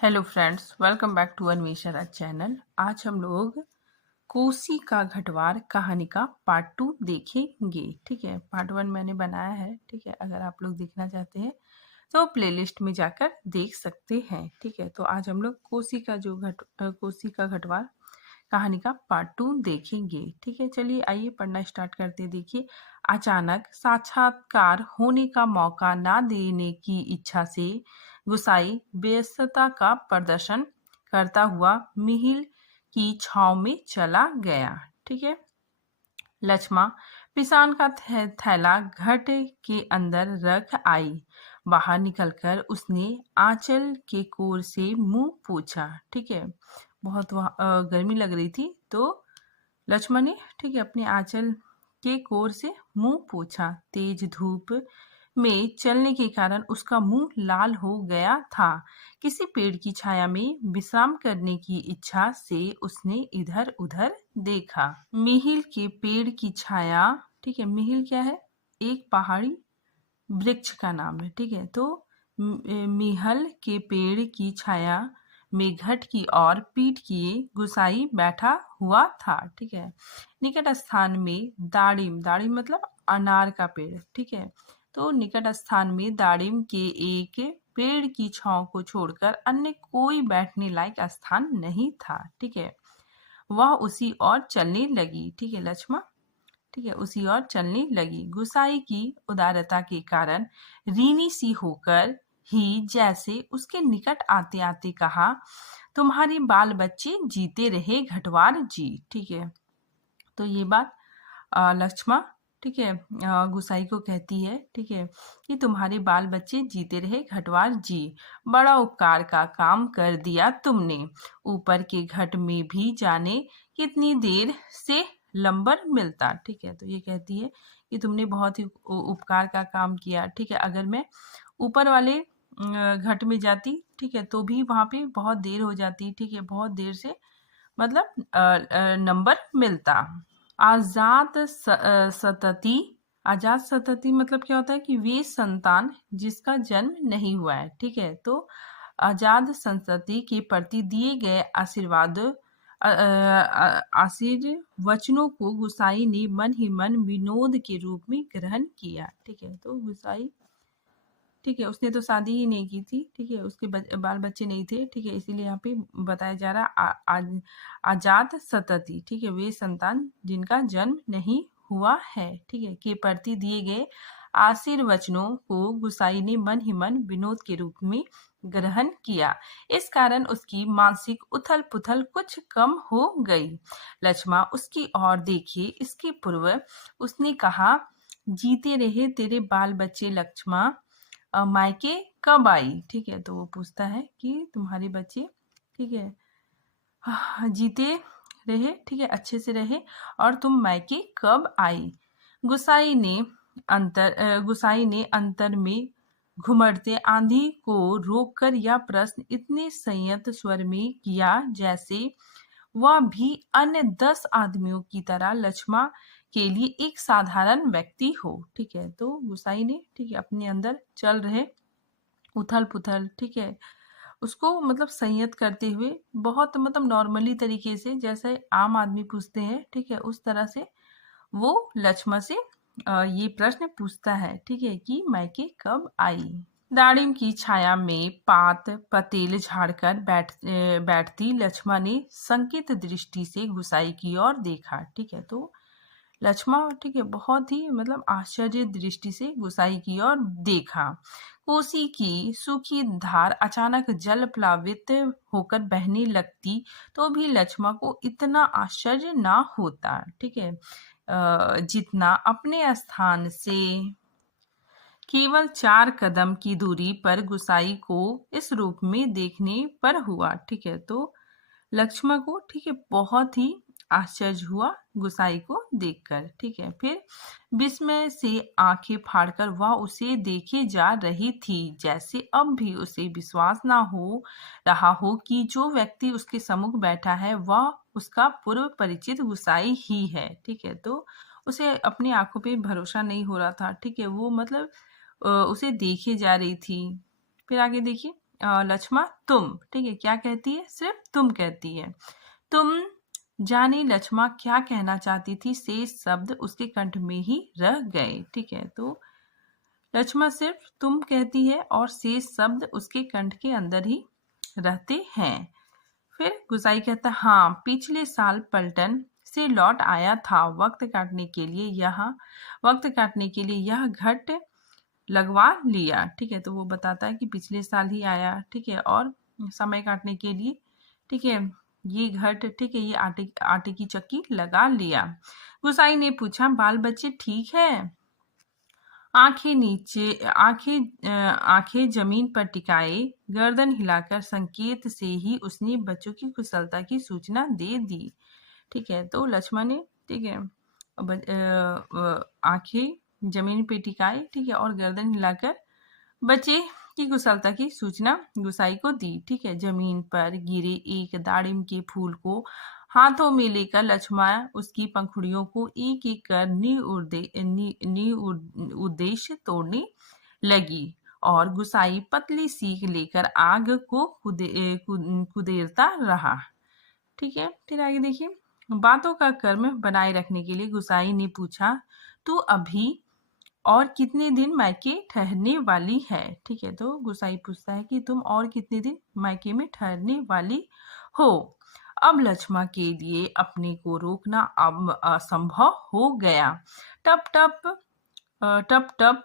Hello friends, welcome back to Anvesha channel. आज हम लोग कोसी का घटवार कहानी का पार्ट 2 देखेंगे। ठीक है, पार्ट 1 मैंने बनाया है। ठीक है, अगर आप लोग देखना चाहते हैं तो प्लेलिस्ट में जाकर देख सकते हैं। ठीक है, तो आज हम लोग कोसी का घटवार कहानी का पार्ट 2 देखेंगे। ठीक है, चलिए आइए पढ़ना स्टार्ट करते हैं। देखिए, अचानक साक्षात्कार होने का मौका ना देने की इच्छा से गुसाई व्यस्तता का प्रदर्शन करता हुआ मिहिल की छाव में चला गया। ठीक है, लक्ष्मा पिसान का थैला घट के अंदर रख आई। बाहर निकलकर उसने आंचल के कोर से मुंह पोंछा। ठीक है, बहुत गर्मी लग रही थी तो लक्ष्मण ने ठीक है अपने आंचल के कोर से मुंह पोंछा। तेज धूप में चलने के कारण उसका मुंह लाल हो गया था। किसी पेड़ की छाया में विश्राम करने की इच्छा से उसने इधर उधर देखा। मिहिल के पेड़ की छाया, ठीक है, मिहिल क्या है? एक पहाड़ी वृक्ष का नाम है। ठीक है, तो मिहल के पेड़ की छाया में घट की ओर पीठ किए गुसाई बैठा हुआ था। ठीक है, निकट स्थान में दाड़िम, दाड़िम मतलब अनार का पेड़। ठीक है, तो निकट स्थान में दाड़िम के एक पेड़ की छांव को छोड़कर अन्य कोई बैठने लायक स्थान नहीं था। ठीक है, वह उसी ओर चलने लगी। ठीक है, लक्ष्मण ठीक है उसी ओर चलने लगी। गुसाई की उदारता के कारण रीनी सी होकर ही जैसे उसके निकट आते आते कहा, तुम्हारे बाल बच्चे जीते रहे घटवार जी। ठीक है, तो ये बात लक्ष्मण ठीक है गुसाई को कहती है। ठीक है, कि तुम्हारे बाल बच्चे जीते रहे घटवार जी, बड़ा उपकार का काम कर दिया तुमने। ऊपर के घट में भी जाने कितनी देर से लंबर मिलता। ठीक है, तो ये कहती है कि तुमने बहुत ही उपकार का काम किया। ठीक है, अगर मैं ऊपर वाले घट में जाती, ठीक है, तो भी वहां पे बहुत देर हो जाती। ठीक है, बहुत देर से मतलब नंबर मिलता। सतति आजाद सतति मतलब क्या होता है कि वे संतान जिसका जन्म नहीं हुआ है। ठीक है, तो आजाद संतति के प्रति दिए गए आशीर्वचनों को गुसाई ने मन ही मन विनोद के रूप में ग्रहण किया। ठीक है, तो गुसाई ठीक है उसने तो शादी ही नहीं की थी। ठीक है, उसके बाल बच्चे नहीं थे। ठीक है, इसीलिए यहाँ पे बताया जा रहा आजाद सतति, ठीक है, वे संतान जिनका जन्म नहीं हुआ है। ठीक है, के प्रति दिए गए आशीर्वचनों को गुसाई ने मन ही मन विनोद के रूप में ग्रहण किया। इस कारण उसकी मानसिक उथल पुथल कुछ कम हो गई। लक्ष्मा उसकी ओर देखी। इसके पूर्व उसने कहा, जीते रहे तेरे बाल बच्चे लक्ष्मा, मायके कब आई। ठीक है, तो वो पूछता है कि तुम्हारे बच्चे ठीक है जीते रहे, ठीक है, अच्छे से रहे, और तुम मायके कब आई। गुसाई ने अंतर में घुमड़ते आंधी को रोककर यह प्रश्न इतने संयत स्वर में किया जैसे वह भी अन्य 10 आदमियों की तरह लक्ष्मा के लिए एक साधारण व्यक्ति हो। ठीक है, तो गुसाई ने ठीक है अपने अंदर चल रहे उथल पुथल, ठीक है, उसको मतलब संयत करते हुए बहुत मतलब नॉर्मली तरीके से जैसे आम आदमी पूछते हैं, ठीक है, उस तरह से वो लक्ष्मण से ये प्रश्न पूछता है। ठीक है, कि मायके कब आई। दाड़िम की छाया में पात पतेल झाड़कर बैठती लक्ष्मण ने संकित दृष्टि से गुसाई की ओर देखा। ठीक है, तो लक्ष्मण ठीक है बहुत ही मतलब आश्चर्य दृष्टि से गुसाई की ओर देखा। कोसी की सूखी धार अचानक जल प्लावित होकर बहने लगती तो भी लक्ष्मण को इतना आश्चर्य ना होता। ठीक है, जितना अपने स्थान से केवल 4 कदम की दूरी पर गुसाई को इस रूप में देखने पर हुआ। ठीक है, तो लक्ष्मण को ठीक है बहुत ही आश्चर्य हुआ गुसाई को देखकर। ठीक है, फिर विस्मय से आंखें फाड़कर वह उसे देखे जा रही थी, जैसे अब भी उसे विश्वास ना हो रहा हो कि जो व्यक्ति उसके सम्मुख बैठा है वह उसका पूर्व परिचित गुसाई ही है। ठीक है, तो उसे अपनी आंखों पे भरोसा नहीं हो रहा था। ठीक है, वो मतलब उसे देखे जा रही थी। फिर आगे देखिए, लक्ष्मा तुम, ठीक है, क्या कहती है, सिर्फ तुम कहती है। तुम जाने लक्ष्मा क्या कहना चाहती थी, शेष शब्द उसके कंठ में ही रह गए, ठीक है। तो लक्ष्मा सिर्फ तुम कहती है और शेष शब्द उसके कंठ के अंदर ही रहते हैं। फिर गुसाई कहता है, हाँ पिछले साल पलटन से लौट आया था, वक्त काटने के लिए यह घट लगवा लिया, ठीक है। तो वो बताता है कि पिछले साल ही आया, ठीक है, और समय काटने के लिए, ठीक है, ये घट, ठीक है, ये आटे की चक्की लगा लिया। गुसाई ने पूछा, बाल बच्चे ठीक है? आंखें जमीन पर टिकाए गर्दन हिलाकर संकेत से ही उसने बच्चों की कुशलता की सूचना दे दी, ठीक है। तो लक्ष्मण ने, ठीक है, आंखें जमीन पे टिकाए, ठीक है, और गर्दन हिलाकर बच्चे की कुशलता की सूचना गुसाई को दी, ठीक है। जमीन पर गिरे एक दाड़िम के फूल को हाथों में लेकर लक्ष्मण उसकी पंखुड़ियों को एक एक कर उद्देश्य तोड़ने लगी और गुसाई पतली सीख लेकर आग को कुदेरता रहा, ठीक है। फिर आगे देखिए, बातों का क्रम बनाए रखने के लिए गुसाई ने पूछा, तू अभी और कितने दिन मायके ठहरने वाली है, ठीक है। तो गुसाई पूछता है कि तुम और कितने दिन मायके में ठहरने वाली हो। अब लक्ष्मा के लिए अपने को रोकना अब असंभव हो गया। टप टप टप टप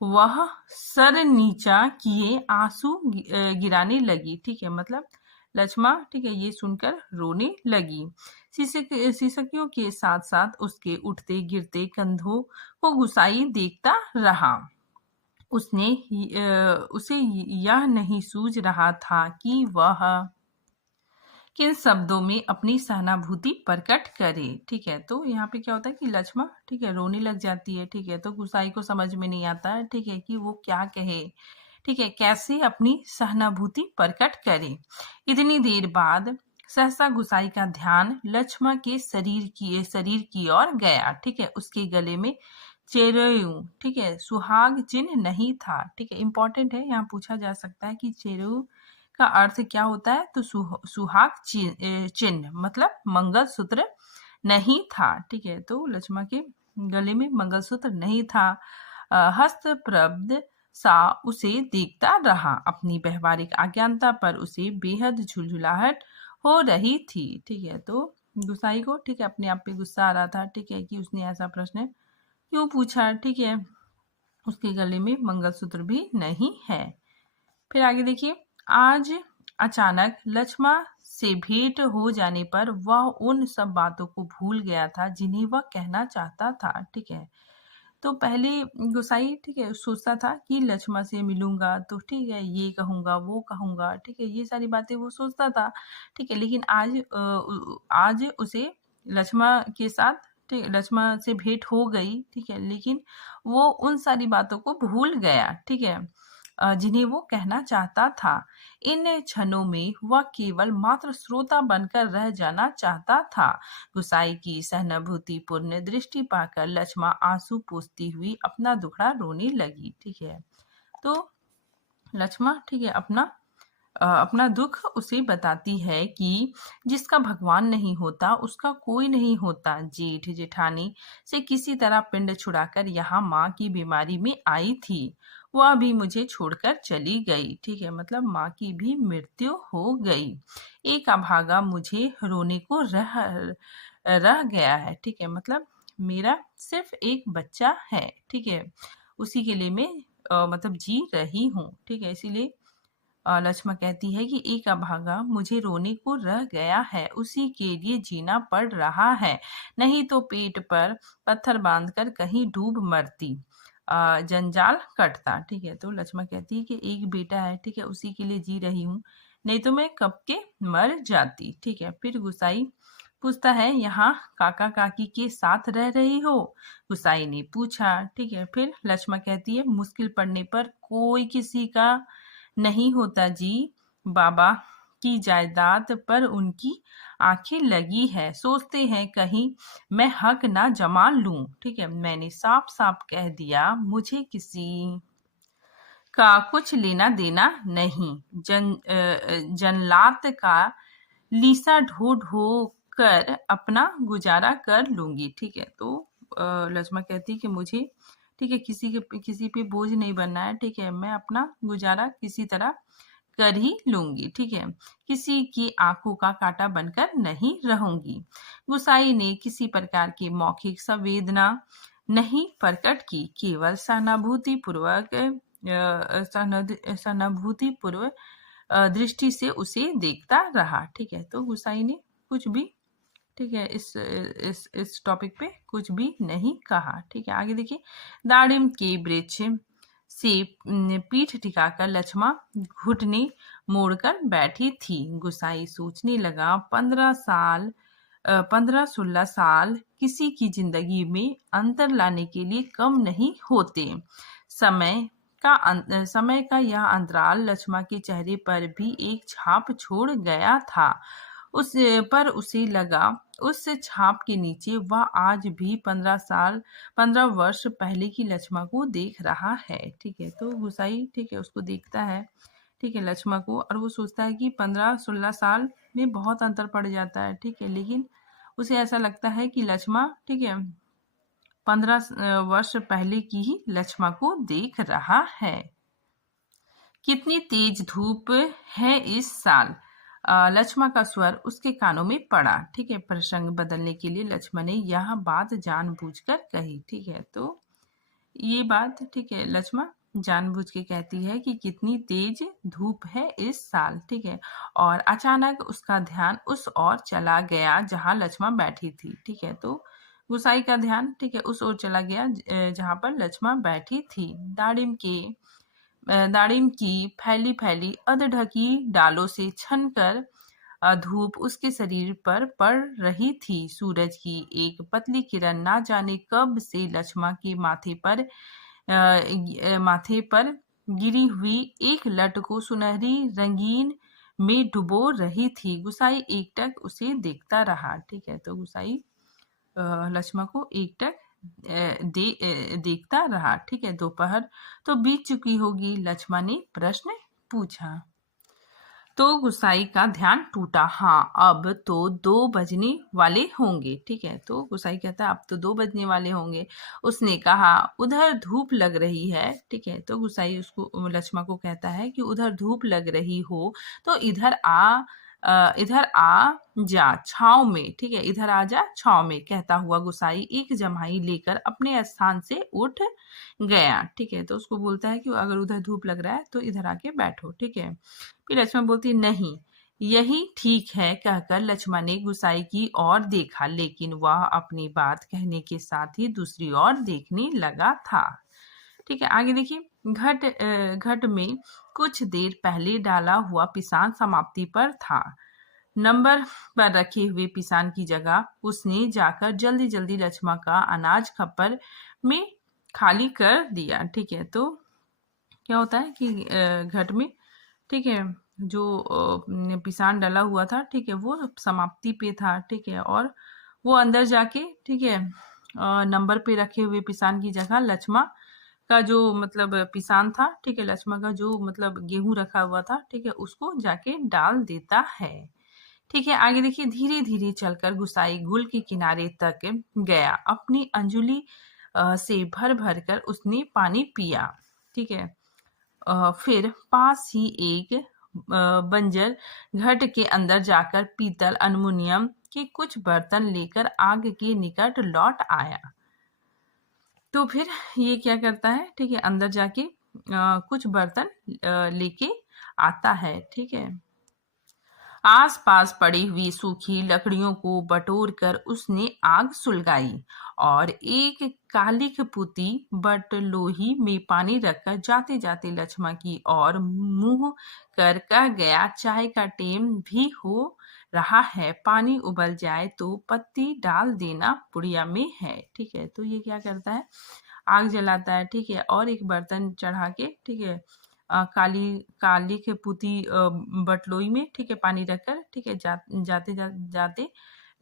वह सर नीचा किए आंसू गिराने लगी, ठीक है। मतलब लक्ष्मा, ठीक है, ये सुनकर रोने लगी। सिसकियों के साथ साथ उसके उठते गिरते कंधों को गुसाई देखता रहा। उसे यह नहीं सूझ रहा था कि वह किन शब्दों में अपनी सहानुभूति प्रकट करे, ठीक है। तो यहाँ पे क्या होता है कि लक्ष्मा, ठीक है, रोने लग जाती है, ठीक है। तो गुसाई को समझ में नहीं आता है, ठीक है, कि वो क्या कहे, ठीक है, कैसे अपनी सहानुभूति प्रकट करे। इतनी देर बाद सहसा गुसाई का ध्यान लक्ष्मा के शरीर की ओर गया, ठीक है। उसके गले में चेरयू, ठीक है, सुहाग चिन्ह नहीं था, ठीक है। इंपॉर्टेंट है, यहाँ पूछा जा सकता है कि चेरयू का अर्थ क्या होता है। तो सुहाग चिन्ह मतलब मंगलसूत्र नहीं था, ठीक है। तो लक्ष्मा के गले में मंगलसूत्र नहीं था। हस्तप्रबद्ध सा उसे देखता रहा। अपनी व्यवहारिक अज्ञानता पर उसे बेहद झुलझुलाहट हो रही थी, ठीक है। तो गुसाई को, ठीक है, अपने आप पे गुस्सा आ रहा था, ठीक है, कि उसने ऐसा प्रश्न क्यों पूछा, ठीक है, उसके गले में मंगलसूत्र भी नहीं है। फिर आगे देखिए, आज अचानक लक्ष्मा से भेंट हो जाने पर वह उन सब बातों को भूल गया था जिन्हें वह कहना चाहता था, ठीक है। तो पहले गुसाई, ठीक है, सोचता था कि लक्ष्मा से मिलूंगा तो, ठीक है, ये कहूंगा वो कहूंगा, ठीक है, ये सारी बातें वो सोचता था, ठीक है। लेकिन आज उसे लक्ष्मा के साथ, ठीक, लक्ष्मा से भेंट हो गई, ठीक है, लेकिन वो उन सारी बातों को भूल गया, ठीक है, जिन्हें वो कहना चाहता था। इन क्षणों में वह केवल मात्र श्रोता बनकर रह जाना चाहता था। गुसाई की सहानुभूतिपूर्ण दृष्टि पाकर लक्ष्मा आंसू पोंछती हुई अपना दुखड़ा रोने लगी, ठीक है। तो लक्ष्मा, ठीक है, अपना दुख उसे बताती है कि जिसका भगवान नहीं होता उसका कोई नहीं होता। जेठ जेठानी से किसी तरह पिंड छुड़ाकर यहाँ माँ की बीमारी में आई थी, वह भी मुझे छोड़कर चली गई, ठीक है। मतलब माँ की भी मृत्यु हो गई। एक अभागा मुझे रोने को रह गया है, ठीक है। मतलब मेरा सिर्फ एक बच्चा है, ठीक है, उसी के लिए मैं मतलब जी रही हूँ, ठीक है। इसीलिए लक्ष्मा कहती है कि एक अभागा मुझे रोने को रह गया है, उसी के लिए जीना पड़ रहा है, नहीं तो पेट पर पत्थर बांधकर कहीं डूब मरती, जंजाल कटता, ठीक है। तो लक्ष्मा कहती है कि एक बेटा है, ठीक है, उसी के लिए जी रही हूँ, नहीं तो मैं कब के मर जाती, ठीक है। फिर गुसाई पूछता है, यहाँ काका काकी के साथ रह रही हो? गुसाई ने पूछा, ठीक है। फिर लक्ष्मा कहती है, मुश्किल पड़ने पर कोई किसी का नहीं होता जी, बाबा की जायदाद पर उनकी आंखें लगी है, सोचते हैं कहीं मैं हक ना जमा लूं, ठीक है। मैंने साफ साफ कह दिया, मुझे किसी का कुछ लेना देना नहीं। जन्नत का लीसा ढो ढो कर अपना गुजारा कर लूंगी। ठीक है, तो लक्ष्मण कहती है कि मुझे, ठीक है, किसी पे बोझ नहीं बनना है। ठीक है, मैं अपना गुजारा किसी तरह कर ही लूंगी। ठीक है, किसी की आंखों का कांटा बनकर नहीं रहूंगी। गुसाई ने किसी प्रकार की मौखिक संवेदना नहीं प्रकट की, केवल सहानुभूति पूर्वक दृष्टि से उसे देखता रहा। ठीक है, तो गुसाई ने कुछ भी, ठीक है, इस टॉपिक पे कुछ भी नहीं कहा। ठीक है, आगे देखिए। दाड़िम के वृक्ष से पीठ टिकाकर लक्ष्मा घुटने मोड़कर बैठी थी। गुसाई सोचने लगा, 15-16 साल किसी की जिंदगी में अंतर लाने के लिए कम नहीं होते। समय का यह अंतराल लक्ष्मा के चेहरे पर भी एक छाप छोड़ गया था। उसे लगा, उस छाप के नीचे वह आज भी 15 वर्ष पहले की लक्ष्मा को देख रहा है। ठीक है, तो गुसाई, ठीक है, उसको देखता है, ठीक है, लक्ष्मा को, और वो सोचता है कि 15-16 साल में बहुत अंतर पड़ जाता है। ठीक है, लेकिन उसे ऐसा लगता है कि लक्ष्मा, ठीक है, 15 वर्ष पहले की ही लक्ष्मा को देख रहा है। कितनी तेज धूप है इस साल। लक्ष्मा का स्वर उसके कानों में पड़ा। ठीक है, प्रसंग बदलने के लिए लक्ष्मा ने यह बात जानबूझकर कही। ठीक है, तो ये बात, ठीक है, लक्ष्मा जानबूझ के कहती है कि कितनी तेज धूप है इस साल। ठीक है, और अचानक उसका ध्यान उस ओर चला गया जहां लक्ष्मा बैठी थी। ठीक है, तो गुसाई का ध्यान, ठीक है, उस ओर चला गया जहां पर लक्ष्मा बैठी थी। दाड़िम की फैली फैली अधढकी डालों से छनकर धूप उसके शरीर पर पड़ रही थी। सूरज की एक पतली किरण ना जाने कब से लक्ष्मा के माथे पर गिरी हुई एक लट को सुनहरी रंगीन में डुबो रही थी। गुसाई एकटक उसे देखता रहा। ठीक है, तो गुसाई लक्ष्मा को एकटक देखता रहा। ठीक है, दोपहर तो बीत चुकी होगी, लक्ष्मा ने प्रश्न पूछा। तो गुसाई का ध्यान टूटा। हाँ, अब तो 2 बजने वाले होंगे। ठीक है, तो गुसाई कहता है अब तो 2 बजने वाले होंगे। उसने कहा, उधर धूप लग रही है। ठीक है, तो गुसाई उसको, लक्ष्मा को कहता है कि उधर धूप लग रही हो तो इधर आ जा छाव में। ठीक है, इधर आ जा छाव में, कहता हुआ गुसाई एक जम्हाई लेकर अपने स्थान से उठ गया। ठीक है, तो उसको बोलता है कि अगर उधर धूप लग रहा है तो इधर आके बैठो। ठीक है, फिर लक्ष्मा बोलती नहीं, यही ठीक है, कहकर लक्ष्मा ने गुसाई की ओर देखा, लेकिन वह अपनी बात कहने के साथ ही दूसरी ओर देखने लगा था। ठीक है, आगे देखिए। घट में कुछ देर पहले डाला हुआ पिसान समाप्ति पर था। नंबर पर रखे हुए पिसान की जगह उसने जाकर जल्दी जल्दी लक्ष्मा का अनाज खप्पर में खाली कर दिया। ठीक है, तो क्या होता है कि घट में, ठीक है, जो पिसान डला हुआ था, ठीक है, वो समाप्ति पे था। ठीक है, और वो अंदर जाके, ठीक है, नंबर पे रखे हुए पिसान की जगह लक्ष्मा का जो मतलब पिसान था, ठीक है, लक्ष्मा का जो मतलब गेहूं रखा हुआ था, ठीक है, उसको जाके डाल देता है। ठीक है, आगे देखिए। धीरे धीरे चलकर गुसाई गुल के किनारे तक गया। अपनी अंजुली से भर भर कर उसने पानी पिया। ठीक है, फिर पास ही एक बंजर घट के अंदर जाकर पीतल अल्युमिनियम के कुछ बर्तन लेकर आग के निकट लौट आया। तो फिर ये क्या करता है, ठीक है, अंदर जाके कुछ बर्तन लेके आता है। ठीक है, आसपास पड़ी हुई सूखी लकड़ियों को बटोर कर उसने आग सुलगाई और एक कालिख पुती बटलोही में पानी रखकर जाते जाते लक्ष्मा की ओर मुंह कर कह गया, चाय का टेम भी हो रहा है, पानी उबल जाए तो पत्ती डाल देना पुड़िया में है। ठीक है, तो ये क्या करता है, आग जलाता है। ठीक है, और एक बर्तन चढ़ा के, ठीक है, काली के पुती बटलोई में, ठीक है, पानी रखकर, ठीक है, जाते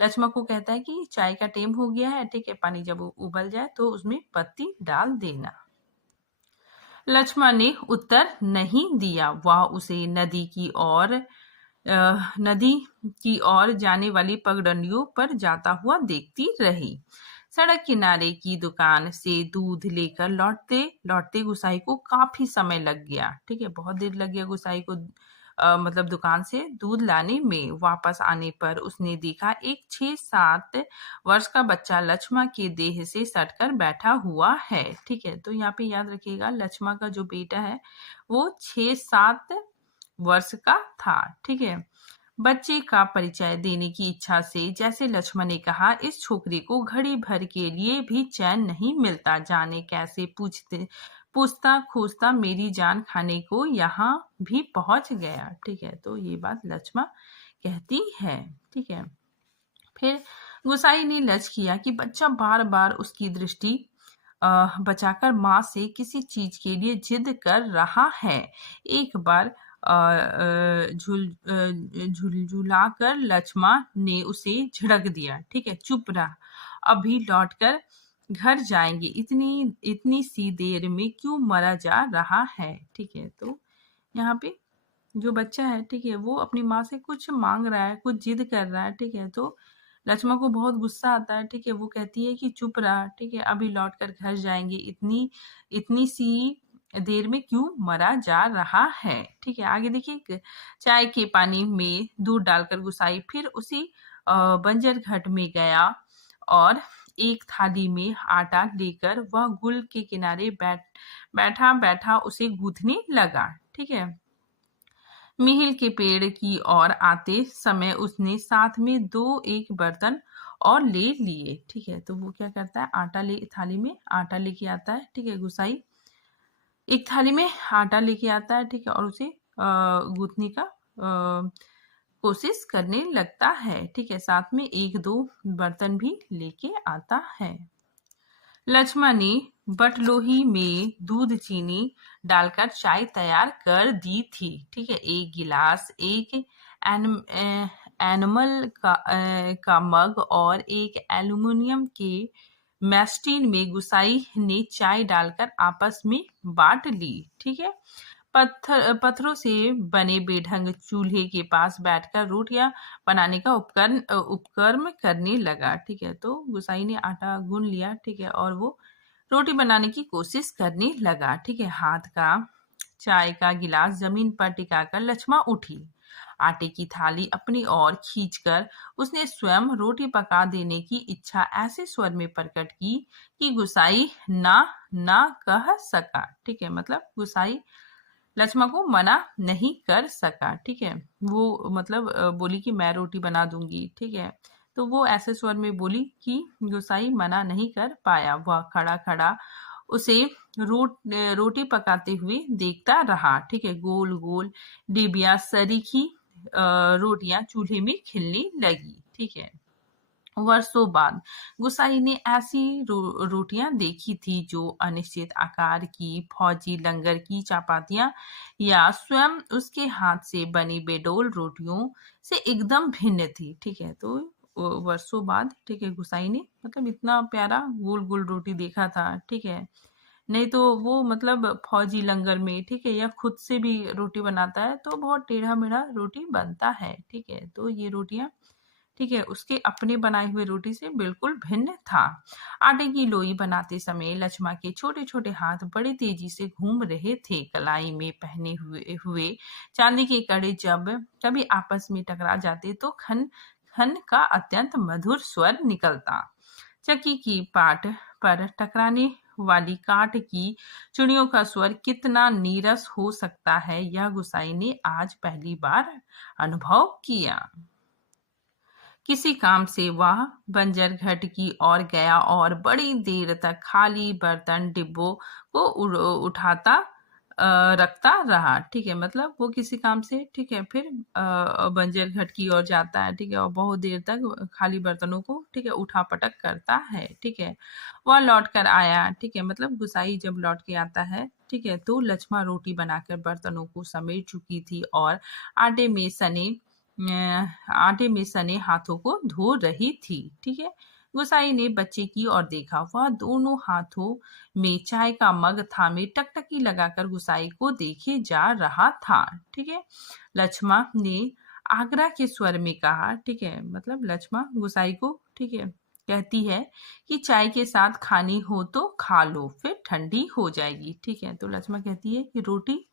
लक्ष्मा को कहता है कि चाय का टेम हो गया है। ठीक है, पानी जब उबल जाए तो उसमें पत्ती डाल देना। लक्ष्मण ने उत्तर नहीं दिया। वह उसे नदी की ओर जाने वाली पगडंडियों पर जाता हुआ देखती रही। सड़क किनारे की दुकान से दूध लेकर लौटते लौटते गुसाई को काफी समय लग गया। ठीक है, बहुत देर लग गया गुसाई को मतलब दुकान से दूध लाने में। वापस आने पर उसने देखा एक 6-7 वर्ष का बच्चा लक्ष्मण के देह से सटकर बैठा हुआ है। ठीक है, तो यहाँ पे याद रखिएगा लक्ष्मण का जो बेटा है वो 6-7 वर्ष का था। ठीक है, बच्चे का परिचय देने की इच्छा से जैसे लक्ष्मण ने कहा, इस छोकरे को घड़ी भर के लिए भी चैन नहीं मिलता, जाने कैसे पूछता खोजता मेरी जान खाने को यहाँ भी पहुंच गया। ठीक है, तो ये बात लक्ष्मण कहती है। ठीक है, फिर गुसाई ने लक्ष्य किया कि बच्चा बार बार उसकी दृष्टि बचाकर माँ से किसी चीज के लिए जिद कर रहा है। एक बार झुलझुला कर लक्ष्मण ने उसे झिड़क दिया। ठीक है, चुप रहा, अभी लौटकर घर जाएंगे, इतनी इतनी सी देर में क्यों मरा जा रहा है। ठीक है, तो यहाँ पे जो बच्चा है, ठीक है, वो अपनी माँ से कुछ मांग रहा है, कुछ जिद कर रहा है। ठीक है, तो लक्ष्मण को बहुत गुस्सा आता है। ठीक है, वो कहती है कि चुप रहा, ठीक है, अभी लौट कर घर जाएंगे, इतनी इतनी सी देर में क्यों मरा जा रहा है। ठीक है, आगे देखिए, चाय के पानी में दूध डालकर गुसाई फिर उसी बंजर घाट में गया और एक थाली में आटा लेकर वह गुल के किनारे बैठा बैठा उसे गूंथने लगा। ठीक है, मीहिल के पेड़ की ओर आते समय उसने साथ में एक बर्तन और ले लिए। ठीक है, तो वो क्या करता है, थाली में आटा लेके आता है। ठीक है, गुसाई एक थाली में आटा लेके आता है। ठीक है, और उसे गूंथने का कोशिश करने लगता है। ठीक है, साथ में 1-2 बर्तन भी लेके आता है। लक्ष्मण ने बटलोही में दूध चीनी डालकर चाय तैयार कर दी थी। ठीक है, एक गिलास, एक एनिमल का मग और एक एल्युमिनियम के मैस्टीन में गुसाई ने चाय डालकर आपस में बांट ली। ठीक है, पत्थरों से बने बेढंग चूल्हे के पास बैठकर रोटियां बनाने का उपक्रम करने लगा। ठीक है, तो गुसाई ने आटा गूंद लिया। ठीक है, और वो रोटी बनाने की कोशिश करने लगा। ठीक है, हाथ का चाय का गिलास जमीन पर टिकाकर लक्ष्मण उठी। आटे की थाली अपनी ओर खींचकर उसने स्वयं रोटी पका देने की इच्छा ऐसे स्वर में प्रकट की कि गुसाई ना कह सका। ठीक है, मतलब गुसाई लक्ष्मण को मना नहीं कर सका। ठीक है, वो मतलब बोली कि मैं रोटी बना दूंगी। ठीक है, तो वो ऐसे स्वर में बोली कि गुसाई मना नहीं कर पाया। वह खड़ा खड़ा उसे रोटी पकाते हुए देखता रहा। ठीक है, गोल गोल डिबिया सरीखी रोटियां चूल्हे में खिलने लगी। ठीक है, वर्षों बाद गुसाई ने ऐसी रोटियां देखी थी जो अनिश्चित आकार की फौजी लंगर की चपातियां या स्वयं उसके हाथ से बनी बेडोल रोटियों से एकदम भिन्न थी। ठीक है, तो वर्षों बाद, ठीक है, गुसाई ने मतलब इतना प्यारा गोल गोल रोटी देखा था। ठीक है, नहीं तो वो मतलब फौजी लंगर में, ठीक है, या खुद से भी रोटी बनाता है तो बहुत टेढ़ा मेढ़ा रोटी बनता है। ठीक है, तो ये रोटियां, ठीक है, उसके अपने बनाई हुए रोटी से बिल्कुल भिन्न था। आटे की लोई बनाते समय लक्ष्मण के छोटे छोटे हाथ बड़ी तेजी से घूम रहे थे। कलाई में पहने हुए चांदी के कड़े जब कभी आपस में टकरा जाते तो खन खन का अत्यंत मधुर स्वर निकलता। चक्की की पाट पर टकराने वाली काठ की चुड़ियों का स्वर कितना नीरस हो सकता है, यह गुसाई ने आज पहली बार अनुभव किया। किसी काम से वह बंजर घाट की ओर गया और बड़ी देर तक खाली बर्तन डिब्बों को उठाता रखता रहा। ठीक है, मतलब वो किसी काम से, ठीक है, फिर बंजर घाट की ओर जाता है। ठीक है, और बहुत देर तक खाली बर्तनों को, ठीक है, उठा पटक करता है। ठीक है, वह लौट कर आया। ठीक है, मतलब गुसाई जब लौट के आता है, ठीक है, तो लक्ष्मण रोटी बनाकर बर्तनों को समेट चुकी थी और आटे में सने आटे में सने हाथों को धो रही थी। ठीक है, गुसाई ने बच्चे की ओर देखा। वह दोनों हाथों में चाय का मग थामे टकटकी लगाकर गुसाई को देखे जा रहा था। ठीक है, लक्ष्मा ने आग्रह के स्वर में कहा। ठीक है, मतलब लक्ष्मा गुसाई को, ठीक है, कहती है कि चाय के साथ खानी हो तो खा लो, फिर ठंडी हो जाएगी। ठीक है, तो लक्ष्मा कहती है कि रोटी,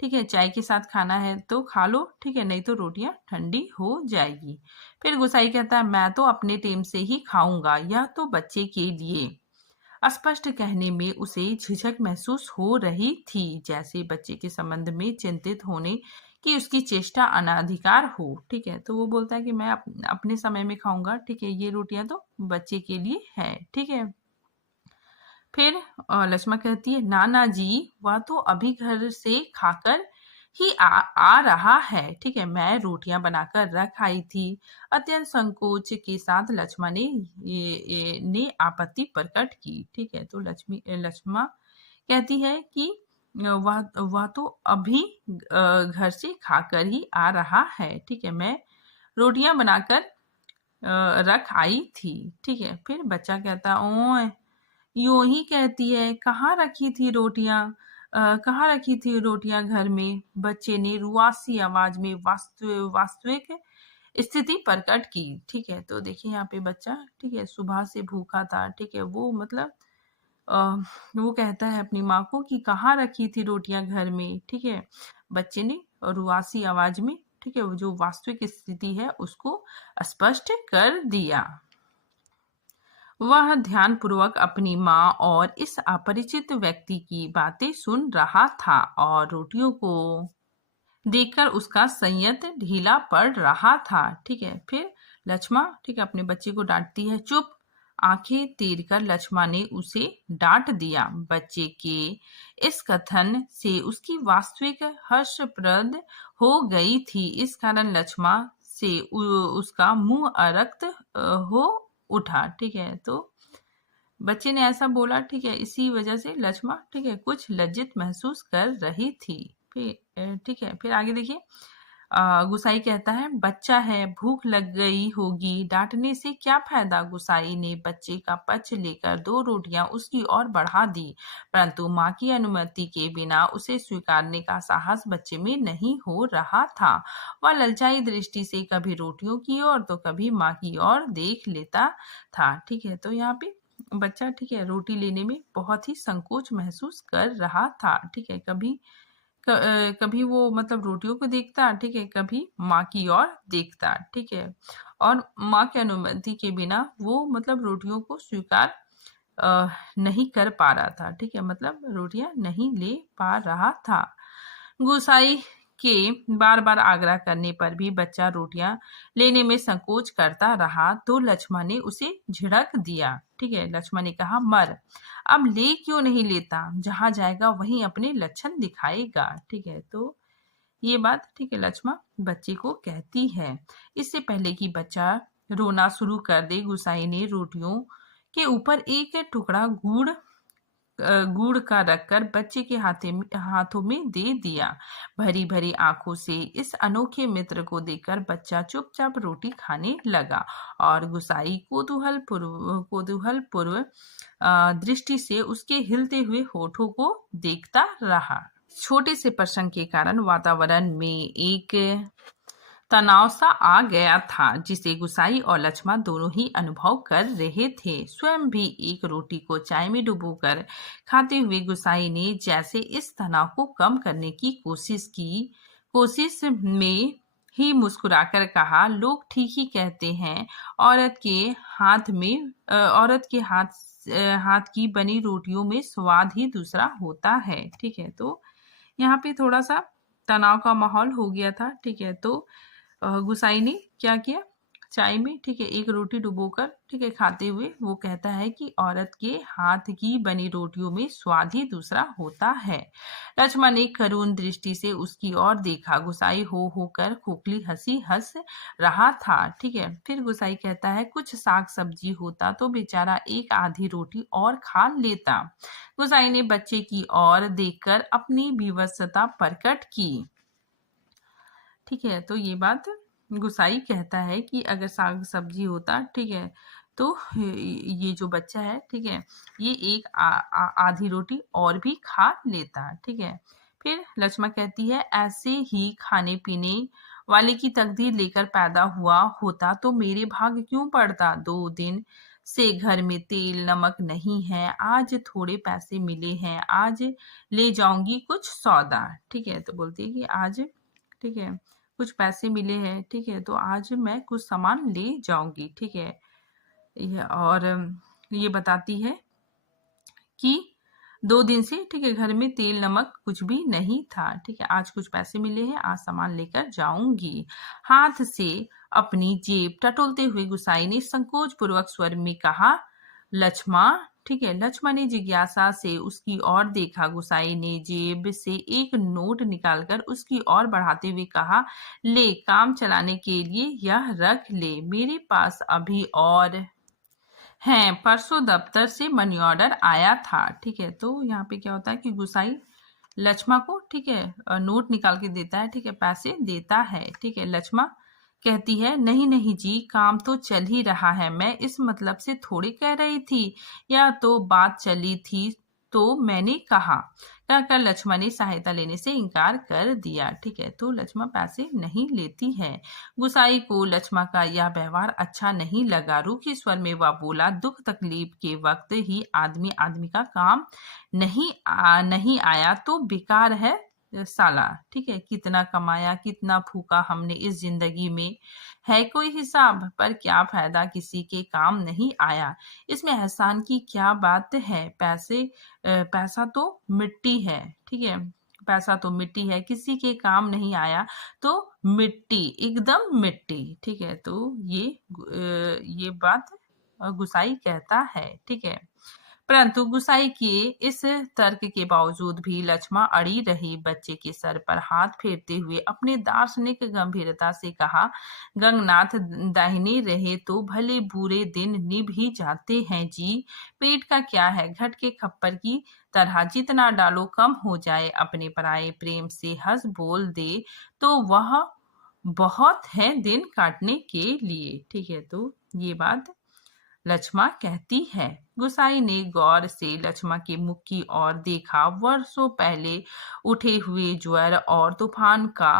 ठीक है, चाय के साथ खाना है तो खा लो, ठीक है, नहीं तो रोटियां ठंडी हो जाएगी। फिर गुसाई कहता है, मैं तो अपने टेम से ही खाऊंगा, यह तो बच्चे के लिए। स्पष्ट कहने में उसे झिझक महसूस हो रही थी, जैसे बच्चे के संबंध में चिंतित होने की उसकी चेष्टा अनाधिकार हो। ठीक है, तो वो बोलता है कि मैं अपने समय में खाऊंगा, ठीक है, ये रोटियां तो बच्चे के लिए है। ठीक है, फिर लक्ष्मा कहती है, नाना जी वह तो अभी घर से खाकर ही आ रहा है। ठीक है, मैं रोटियां बनाकर रख आई थी। अत्यंत संकोच के साथ लक्ष्मा ने आपत्ति प्रकट की। ठीक है, तो लक्ष्मा कहती है कि वह तो अभी घर से खाकर ही आ रहा है। ठीक है, मैं रोटियां बनाकर रख आई थी। ठीक है, फिर बच्चा कहता, ओए यूं ही कहती है, कहाँ रखी थी रोटियां? कहाँ रखी थी रोटियां घर में? बच्चे ने रुआसी आवाज में वास्तविक स्थिति प्रकट की। ठीक है, तो देखिए यहाँ पे बच्चा, ठीक है, सुबह से भूखा था। ठीक है, वो मतलब अ, वो कहता है अपनी माँ को कि कहाँ रखी थी रोटियां घर में। ठीक है, बच्चे ने रुआसी आवाज में, ठीक है, वो जो वास्तविक स्थिति है उसको स्पष्ट कर दिया। वह ध्यानपूर्वक अपनी माँ और इस अपरिचित व्यक्ति की बातें सुन रहा था और रोटियों को देखकर उसका संयत ढीला पड़ रहा था। ठीक है, फिर लक्ष्मा, ठीक है, अपने बच्चे को डांटती है। चुप! आंखें तीर कर लक्ष्मा ने उसे डांट दिया। बच्चे के इस कथन से उसकी वास्तविक हर्षप्रद हो गई थी। इस कारण लक्ष्मा से उसका मुंह अरक्त हो उठा। ठीक है, तो बच्चे ने ऐसा बोला। ठीक है, इसी वजह से लक्ष्मा, ठीक है, कुछ लज्जित महसूस कर रही थी। फिर ठीक है, फिर आगे देखिए। गुसाई कहता है, बच्चा है, भूख लग गई होगी, डांटने से क्या फायदा? गुसाई ने बच्चे का पक्ष लेकर 2 रोटियां उसकी ओर बढ़ा दी, परंतु माँ की अनुमति के बिना उसे स्वीकारने का साहस बच्चे में नहीं हो रहा था। वह ललचाई दृष्टि से कभी रोटियों की ओर तो कभी माँ की ओर देख लेता था। ठीक है, तो यहाँ पे बच्चा, ठीक है, रोटी लेने में बहुत ही संकोच महसूस कर रहा था। ठीक है, कभी वो मतलब रोटियों को देखता, ठीक है, कभी माँ की ओर देखता। ठीक है, और माँ की अनुमति के बिना वो मतलब रोटियों को स्वीकार नहीं कर पा रहा था। ठीक है, मतलब रोटियां नहीं ले पा रहा था। गुसाई के बार बार आग्रह करने पर भी बच्चा रोटियां लेने में संकोच करता रहा, तो लक्ष्मा ने उसे झिड़क दिया। ठीक है, लक्ष्मा ने कहा, मर, अब ले क्यों नहीं लेता? जहां जाएगा वहीं अपने लक्षण दिखाएगा। ठीक है, तो ये बात, ठीक है, लक्ष्मा बच्चे को कहती है। इससे पहले कि बच्चा रोना शुरू कर दे, गुसाई ने रोटियों के ऊपर एक टुकड़ा गुड़ का रखकर बच्चे के हाथों में दे दिया। भरी भरी आंखों से इस अनोखे मित्र को देखकर बच्चा चुपचाप रोटी खाने लगा और गुसाई कौतूहल पूर्व दृष्टि से उसके हिलते हुए होठों को देखता रहा। छोटे से प्रसंग के कारण वातावरण में एक तनाव सा आ गया था, जिसे गुसाई और लक्ष्मा दोनों ही अनुभव कर रहे थे। स्वयं भी एक रोटी को चाय में डुबोकर खाते हुए गुसाई ने जैसे इस तनाव को कम करने की कोशिश में ही मुस्कुराकर कहा, लोग ठीक ही कहते हैं, औरत के हाथ की बनी रोटियों में स्वाद ही दूसरा होता है। ठीक है, तो यहाँ पे थोड़ा सा तनाव का माहौल हो गया था। ठीक है, तो गुसाई ने क्या किया, चाय में, ठीक है, एक रोटी डुबोकर, ठीक है, खाते हुए वो कहता है कि औरत के हाथ की बनी रोटियों में स्वाद ही दूसरा होता है। लक्ष्मण ने करुण दृष्टि से उसकी ओर देखा। गुसाई हो कर खोखली हंसी हंस रहा था। ठीक है, फिर गुसाई कहता है, कुछ साग सब्जी होता तो बेचारा एक आधी रोटी और खा लेता। गुसाई ने बच्चे की ओर देखकर अपनी विवशता प्रकट की। ठीक है, तो ये बात गुसाई कहता है कि अगर साग सब्जी होता, ठीक है, तो ये जो बच्चा है, ठीक है, ये एक आधी रोटी और भी खा लेता, ठीक है। फिर लक्ष्मा कहती है, ऐसे ही खाने पीने वाले की तकदीर लेकर पैदा हुआ होता तो मेरे भाग क्यों पड़ता। 2 दिन से घर में तेल नमक नहीं है, आज थोड़े पैसे मिले हैं, आज ले जाऊंगी कुछ सौदा, ठीक है। तो बोलती है कि आज, ठीक है, कुछ पैसे मिले हैं, ठीक है, तो आज मैं कुछ सामान ले जाऊंगी, ठीक है। और ये बताती है कि 2 दिन से, ठीक है, घर में तेल नमक कुछ भी नहीं था, ठीक है, आज कुछ पैसे मिले हैं, आज सामान लेकर जाऊंगी। हाथ से अपनी जेब टटोलते हुए गुसाई ने संकोच पूर्वक स्वर में कहा, लक्ष्मा, ठीक है। लक्ष्मा ने जिज्ञासा से उसकी ओर देखा। गुसाई ने जेब से एक नोट निकालकर उसकी ओर बढ़ाते हुए कहा, ले, काम चलाने के लिए यह रख ले, मेरे पास अभी और हैं, परसों दफ्तर से मनी ऑर्डर आया था, ठीक है। तो यहाँ पे क्या होता है कि गुसाई लक्ष्मा को, ठीक है, नोट निकाल के देता है, ठीक है, पैसे देता है, ठीक है। लक्ष्मा कहती है, नहीं नहीं जी, काम तो चल ही रहा है, मैं इस मतलब से थोड़ी कह रही थी, या तो बात चली थी तो मैंने कहा। कहकर लक्ष्मा ने सहायता लेने से इनकार कर दिया, ठीक है। तो लक्ष्मा पैसे नहीं लेती है। गुसाई को लक्ष्मा का यह व्यवहार अच्छा नहीं लगा। रूखे स्वर में वह बोला, दुख तकलीफ के वक्त ही आदमी आदमी का काम नहीं आया तो बेकार है साला, ठीक है। कितना कमाया, कितना फूका हमने इस जिंदगी में, है कोई हिसाब, पर क्या फायदा, किसी के काम नहीं आया। इसमें एहसान की क्या बात है, पैसा तो मिट्टी है, ठीक है, पैसा तो मिट्टी है, किसी के काम नहीं आया तो मिट्टी, एकदम मिट्टी, ठीक है। तो ये बात गुसाई कहता है, ठीक है। परंतु गुसाई के इस तर्क के बावजूद भी लक्ष्मा अड़ी रही। बच्चे के सर पर हाथ फेरते हुए अपने दार्शनिक गंभीरता से कहा, गंगनाथ, दाहिने रहे तो भले बुरे दिन निभ ही जाते हैं जी, पेट का क्या है, घट के खप्पर की तरह जितना डालो कम हो जाए। अपने पराये प्रेम से हंस बोल दे तो वह बहुत है दिन काटने के लिए, ठीक है। तो ये बात लक्ष्मा कहती है। गुसाई ने गौर से लक्ष्मा के मुख की ओर देखा। वर्षों पहले उठे हुए ज्वर और तूफान का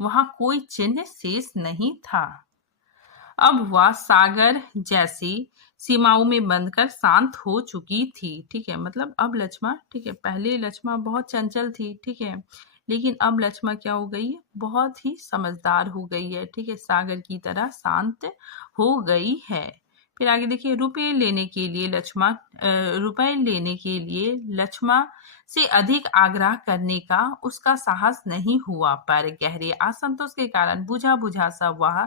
वहां कोई चिन्ह शेष नहीं था। अब वह सागर जैसी सीमाओं में बंधकर शांत हो चुकी थी, ठीक है। मतलब अब लक्ष्मा, ठीक है, पहले लक्ष्मा बहुत चंचल थी, ठीक है, लेकिन अब लक्ष्मा क्या हो गई है, बहुत ही समझदार हो गई है, ठीक है, सागर की तरह शांत हो गई है। फिर आगे देखिए, रुपए लेने के लिए लक्ष्मा से अधिक आग्रह करने का उसका साहस नहीं हुआ, पर गहरे असंतोष के कारण बुझा बुझा सा वह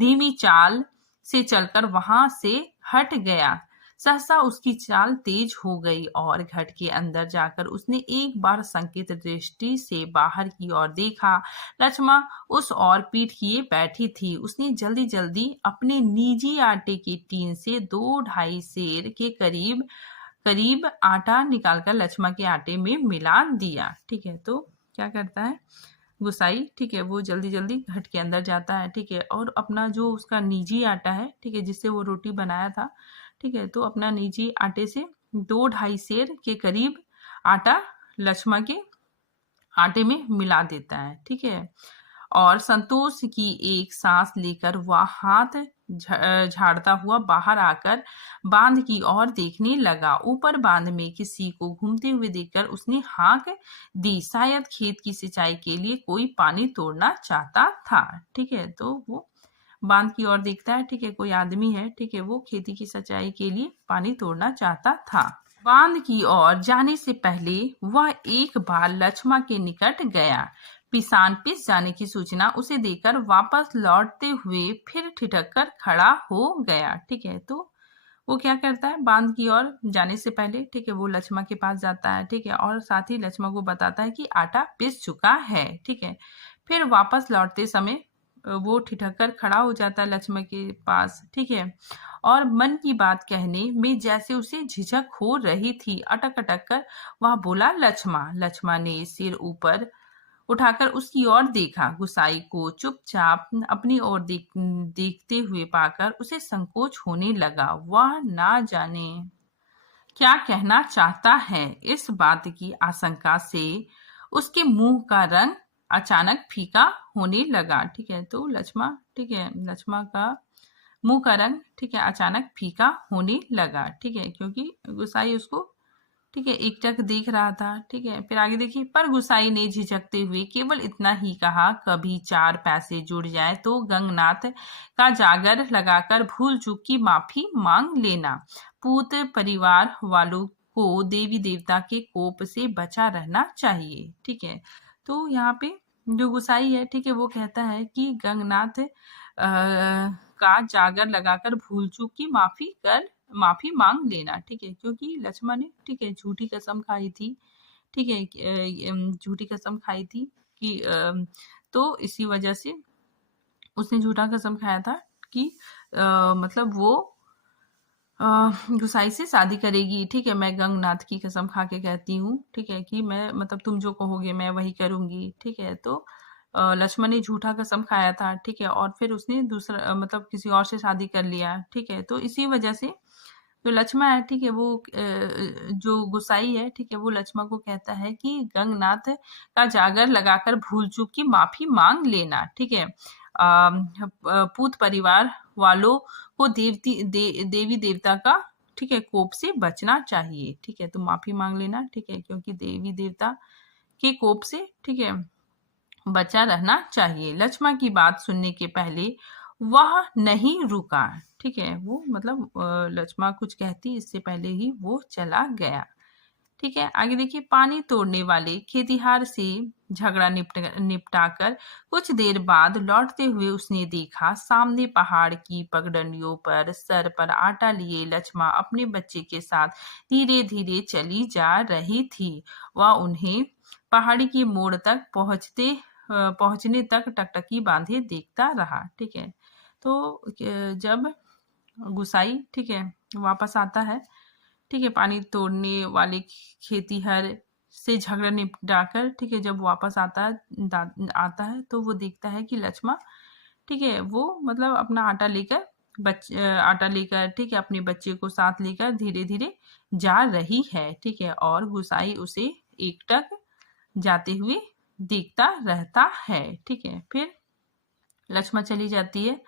धीमी चाल से चलकर वहां से हट गया। सहसा उसकी चाल तेज हो गई और घट के अंदर जाकर उसने एक बार संकित दृष्टि से बाहर की ओर देखा। लक्ष्मा उस ओर पीठ किए बैठी थी। उसने जल्दी जल्दी अपने निजी आटे की टीन से 2-2.5 सेर के करीब करीब आटा निकालकर लक्ष्मा के आटे में मिला दिया, ठीक है। तो क्या करता है गुसाई, ठीक है, वो जल्दी जल्दी घट के अंदर जाता है, ठीक है, और अपना जो उसका निजी आटा है, ठीक है, जिससे वो रोटी बनाया था, ठीक है, तो अपना निजी आटे से 2-2.5 सेर के करीब आटा लक्ष्मा के आटे में मिला देता है, ठीक है। और संतोष की एक सांस लेकर वह हाथ झाड़ता हुआ बाहर आकर बांध की ओर देखने लगा। ऊपर बांध में किसी को घूमते हुए देखकर उसने हाँक दी, शायद खेत की सिंचाई के लिए कोई पानी तोड़ना चाहता था, ठीक है। तो वो बांध की ओर देखता है, ठीक है, कोई आदमी है, ठीक है, वो खेती की सिंचाई के लिए पानी तोड़ना चाहता था। बांध की ओर जाने से पहले वह एक बार लक्ष्मा के निकट गया। पिसान पिस जाने की सूचना उसे देकर वापस लौटते हुए फिर ठिठक कर खड़ा हो गया, ठीक है। तो वो क्या करता है, बांध की ओर जाने से पहले, ठीक है, वो लक्ष्मा के पास जाता है, ठीक है, और साथ ही लक्ष्मा को बताता है कि आटा पिस चुका है, ठीक है। फिर वापस लौटते समय वो ठिठक कर खड़ा हो जाता है लक्ष्मा के पास, ठीक है, और मन की बात कहने में जैसे उसे झिझक हो रही थी। अटक अटक कर वह बोला, लक्ष्मा। लक्ष्मा ने सिर ऊपर उठाकर उसकी ओर देखा। गुसाई को चुपचाप अपनी ओर देखते हुए पाकर उसे संकोच होने लगा। वह ना जाने क्या कहना चाहता है। इस बात की आशंका से उसके मुंह का रंग अचानक फीका होने लगा। ठीक है, तो लक्ष्मा, ठीक है, लक्ष्मा का मुंह का रंग, ठीक है, अचानक फीका होने लगा। ठीक है, क्योंकि गुसाई उसको, ठीक है, एकटक देख रहा था। ठीक है, फिर आगे देखिए। पर गुसाई ने झिझकते हुए केवल इतना ही कहा, कभी 4 पैसे जुड़ जाए तो गंगनाथ का जागर लगाकर भूल चूक की माफी मांग लेना। पूत परिवार वालों को देवी देवता के कोप से बचा रहना चाहिए। ठीक है, तो यहाँ पे जो गुसाई है, ठीक है, वो कहता है कि गंगनाथ का जागर लगाकर भूल चूक की माफी मांग लेना। ठीक है, क्योंकि लक्ष्मण ने, ठीक है, झूठी कसम खाई थी। ठीक है, झूठी कसम खाई थी कि तो इसी वजह से उसने झूठा कसम खाया था कि मतलब वो गुसाई से शादी करेगी। ठीक है, मैं गंगनाथ की कसम खा के कहती हूँ, ठीक है, कि मैं, मतलब तुम जो कहोगे मैं वही करूंगी। ठीक है, तो लक्ष्मण ने झूठा कसम खाया था। ठीक है, और फिर उसने दूसरा मतलब किसी और से शादी कर लिया। ठीक है, तो इसी वजह से जो लक्ष्मण है, ठीक है, वो जो गुसाई है, ठीक है, वो लक्ष्मण को कहता है कि गंगनाथ का जागर लगाकर भूल चूक की माफी मांग लेना। ठीक है, पूत परिवार वालों को देवी देवता का, ठीक है, कोप से बचना चाहिए। ठीक है, तो माफी मांग लेना। ठीक है, क्योंकि देवी देवता के कोप से, ठीक है, बचा रहना चाहिए। लक्ष्मण की बात सुनने के पहले वह नहीं रुका। ठीक है, वो मतलब लक्ष्मण कुछ कहती इससे पहले ही वो चला गया। ठीक है, आगे देखिए। पानी तोड़ने वाले खेतिहार से झगड़ा निपटाकर कुछ देर बाद लौटते हुए उसने देखा, सामने पहाड़ की पगडंडियों पर सर पर आटा लिए लक्ष्मा अपने बच्चे के साथ धीरे धीरे चली जा रही थी। वह उन्हें पहाड़ी की मोड़ तक पहुंचने तक टकटकी बांधे देखता रहा। ठीक है, तो जब गुसाई, ठीक है, वापस आता है, ठीक है, पानी तोड़ने वाले खेतीहर से झगड़ा निपटाकर, ठीक है, जब वापस आता है तो वो देखता है कि लक्ष्मा, ठीक है, वो मतलब अपना आटा लेकर, ठीक है, अपने बच्चे को साथ लेकर धीरे धीरे जा रही है। ठीक है, और गुसाई उसे एकटक जाते हुए देखता रहता है। ठीक है, फिर लक्ष्मा चली जाती है।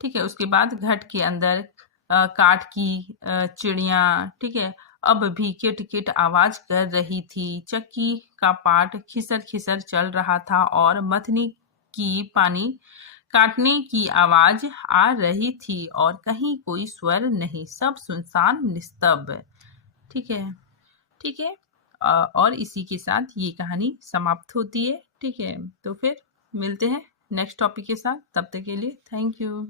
ठीक है, उसके बाद घट के अंदर काठ की चिड़िया, ठीक है, अब भी किट किट आवाज कर रही थी। चक्की का पाट खिसर खिसर चल रहा था और मथनी की पानी काटने की आवाज आ रही थी और कहीं कोई स्वर नहीं, सब सुनसान निस्तब्ध। ठीक है, ठीक है, और इसी के साथ ये कहानी समाप्त होती है। ठीक है, तो फिर मिलते हैं नेक्स्ट टॉपिक के साथ। तब तक के लिए थैंक यू।